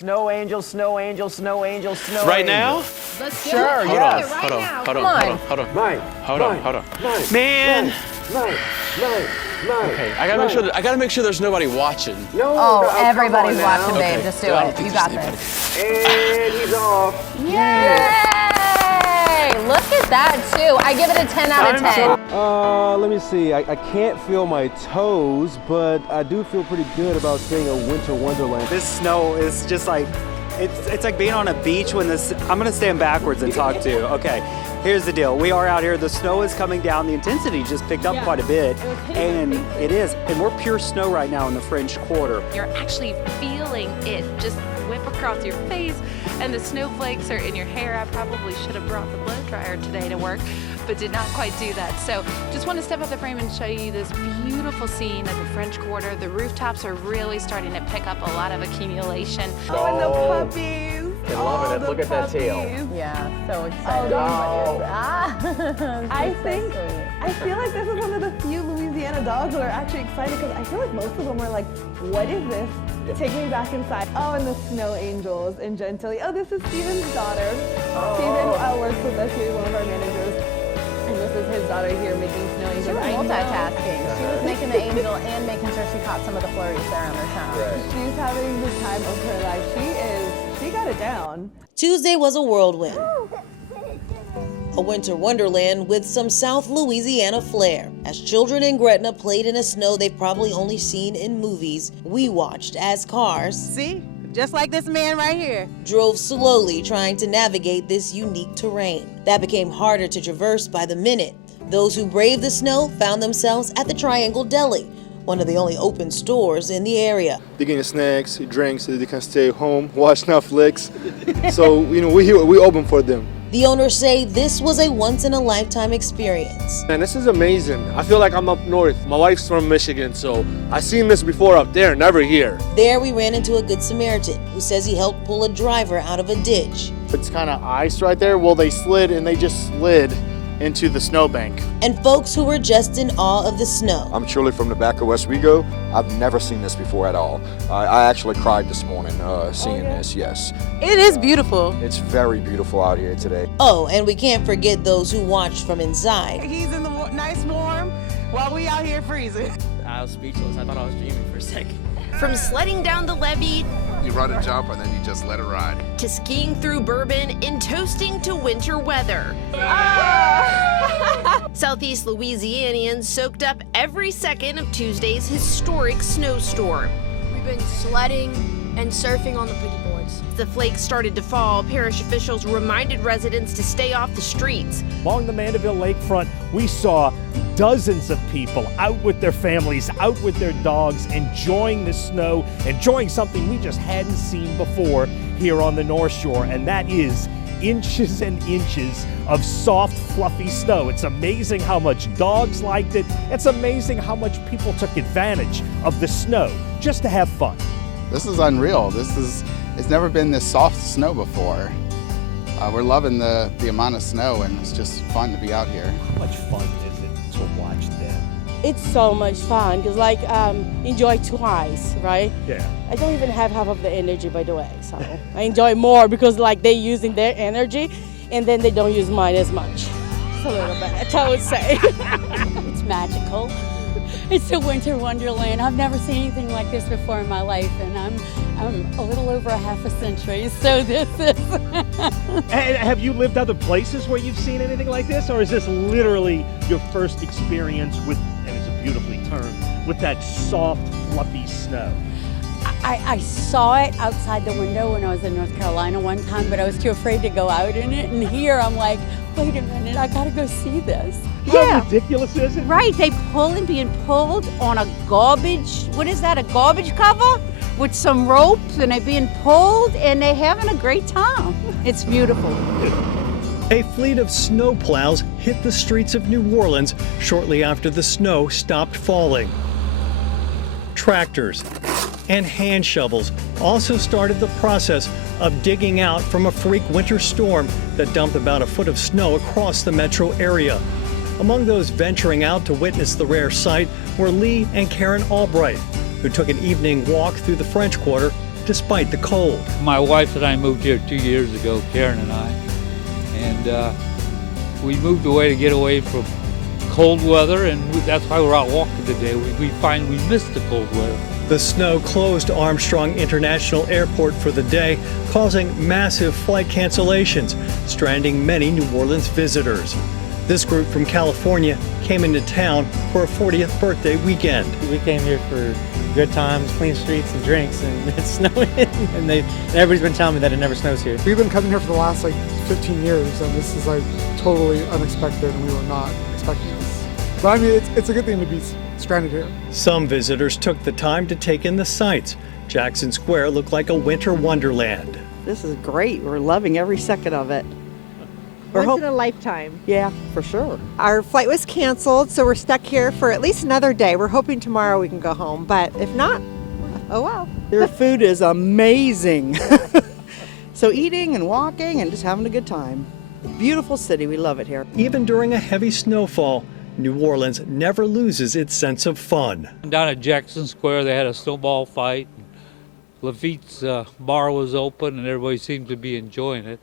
Snow angel, snow angel, snow angel, snow Right angel. now? Let's do Sure, it. yeah. Hold on, hold on, Come hold on. on, hold on. Mine. Hold on, hold on. Man. Okay, I gotta make sure there's nobody watching. No, Oh, come everybody's on watching, now. babe. Okay. Just do I don't it. think You there's got anybody. this. And he's off. Yay! Look at that, too. I give it a 10 out of 10. Let me see. I can't feel my toes, but I do feel pretty good about seeing a winter wonderland. This snow is just like, it's like being on a beach when this, I'm gonna stand backwards and talk to you. Okay, here's the deal. We are out here, the snow is coming down, the intensity just picked up quite a bit, and it is, and we're pure snow right now in the French Quarter. You're actually feeling it just whip across your face, and the snowflakes are in your hair. I probably should have brought the blow dryer today to work, but did not quite do that. So just want to step out the frame and show you this beautiful scene of the French Quarter. The rooftops are really starting to pick up a lot of accumulation. Oh, and the puppies. I love it. Look at that tail. Yeah, so excited. Oh. I I feel like this is one of the few Louisiana dogs that are actually excited because I feel like most of them are like, what is this? Take me back inside. Oh, and the snow angels and Gentilly. Oh, this is Steven's daughter. Steven works with us. He's one of our managers. And this is his daughter here making snow angels. She was I know. multitasking. She was making the angel and making sure she caught some of the flurries there on her tongue. She's having the time of her life. She got it down. Tuesday was a whirlwind. A winter wonderland with some South Louisiana flair. As children in Gretna played in a snow they've probably only seen in movies, we watched as cars See? Just like this man right here. drove slowly trying to navigate this unique terrain. That became harder to traverse by the minute. Those who braved the snow found themselves at the Triangle Deli, one of the only open stores in the area. They're getting snacks, drinks, so they can stay home, watch Netflix. So, we open for them. The owners say this was a once-in-a-lifetime experience. Man, this is amazing. I feel like I'm up north. My wife's from Michigan, so I've seen this before up there, never here. There we ran into a Good Samaritan who says he helped pull a driver out of a ditch. It's kind of ice right there. Well, they slid into the snowbank. And folks who were just in awe of the snow. I'm truly from the back of Oswego. I've never seen this before at all. I actually cried this morning seeing this, yes. It is beautiful. It's very beautiful out here today. Oh, and we can't forget those who watched from inside. He's in the nice warm while we out here freezing. I was speechless. I thought I was dreaming for a second. From sledding down the levee You run a jump and then you just let it ride. to skiing through Bourbon and toasting to winter weather. Southeast Louisianians soaked up every second of Tuesday's historic snowstorm. We've been sledding and surfing on the boogie boards. As the flakes started to fall, parish officials reminded residents to stay off the streets. Along the Mandeville Lakefront, we saw dozens of people out with their families, out with their dogs, enjoying the snow, enjoying something we just hadn't seen before here on the North Shore, and that is inches and inches of soft, fluffy snow. It's amazing how much dogs liked it. It's amazing how much people took advantage of the snow just to have fun. This is unreal. It's never been this soft snow before. We're loving the amount of snow, and it's just fun to be out here. How much fun is it to watch them? It's so much fun because enjoy twice, right? Yeah. I don't even have half of the energy, by the way, so I enjoy more because they're using their energy and then they don't use mine as much. It's a little bit, I would say. It's magical. It's a winter wonderland. I've never seen anything like this before in my life, and I'm a little over a half a century, so this is... And have you lived other places where you've seen anything like this, or is this literally your first experience with, and it's a beautifully termed, with that soft, fluffy snow? I saw it outside the window when I was in North Carolina one time, but I was too afraid to go out in it, and here I'm like, wait a minute, I gotta go see this. How ridiculous is it? Right, they being pulled on a garbage, what is that, a garbage cover? With some ropes, and they're being pulled, and they're having a great time. It's beautiful. A fleet of snowplows hit the streets of New Orleans shortly after the snow stopped falling. Tractors and hand shovels also started the process of digging out from a freak winter storm that dumped about a foot of snow across the metro area. Among those venturing out to witness the rare sight were Lee and Karen Albright, who took an evening walk through the French Quarter despite the cold. My wife and I moved here 2 years ago, Karen and I, and we moved away to get away from cold weather, and that's why we're out walking today. We find we miss the cold weather. The snow closed Armstrong International Airport for the day, causing massive flight cancellations, stranding many New Orleans visitors. This group from California came into town for a 40th birthday weekend. We came here for good times, clean streets, and drinks, and it's snowing. And everybody's been telling me that it never snows here. We've been coming here for the last 15 years, and this is totally unexpected, and we were not expecting this. But I mean, it's a good thing to be stranded here. Some visitors took the time to take in the sights. Jackson Square looked like a winter wonderland. This is great. We're loving every second of it. Once in a lifetime. Yeah, for sure. Our flight was canceled, so we're stuck here for at least another day. We're hoping tomorrow we can go home, but if not, oh well. Their food is amazing. So eating and walking and just having a good time. Beautiful city. We love it here. Even during a heavy snowfall, New Orleans never loses its sense of fun. Down at Jackson Square, they had a snowball fight. Lafitte's bar was open, and everybody seemed to be enjoying it.